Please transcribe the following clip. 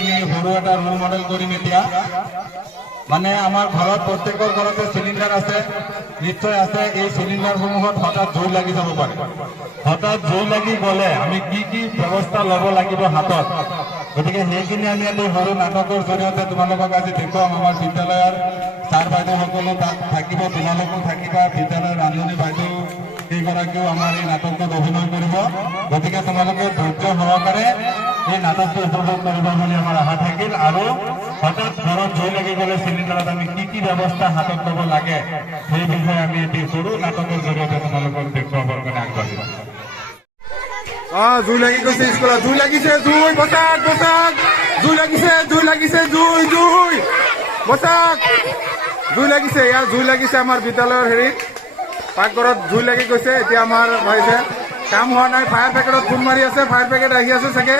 আমি সৰু এটা ৰোল মডেল কৰিম এতিয়া মানে আমাৰ ঘৰত প্ৰত্যেকৰ ঘৰতে চিলিণ্ডাৰ আছে নিশ্চয় আছে এই চিলিণ্ডাৰসমূহত হঠাৎ জুই লাগি যাব পাৰে হঠাৎ জুই লাগি গ'লে আমি কি ব্যৱস্থা ল'ব লাগিব হাতত গতিকে সেইখিনি আমি এই সৰু নাটকৰ জৰিয়তে তোমালোকক আজি দেখুৱাম আমাৰ বিদ্যালয়ৰ ছাৰ বাইদেউসকলো তাত থাকিব তোমালোকো থাকিবা বিদ্যালয়ৰ ৰান্ধনী বাইদেউ কেইগৰাকীও আমাৰ এই নাটকত অভিনয় কৰিব গতিকে তোমালোকে ধৈৰ্য সহকাৰে এই নাটকটো উপভোগ কৰিব বুলি আমাৰ আশা থাকিল আৰু হঠাৎ ঘৰত জুই লাগি গ'লে চিলিণ্ডাৰত আমি কি ব্যৱস্থা হাতত ল'ব লাগে সেই বিষয়ে আমি এটি সৰু নাটকৰ জৰিয়তে তোমালোকক দেখুৱাবৰ কাৰণে আগবাঢ়িম জুই লাগি গৈছে স্কুলত জুই লাগিছে জুই বচাক বচাক জুই লাগিছে জুই বচাক জুই লাগিছে ইয়াৰ জুই লাগিছে আমাৰ বিদ্যালয়ৰ হেৰিত পাকঘৰত জুই লাগি গৈছে এতিয়া আমাৰ ভাবিছে কাম হোৱা নাই ফায়াৰ ব্ৰিগেডত ফোন মাৰি আছে ফায়াৰ ব্ৰিগেড আহি আছে চাগে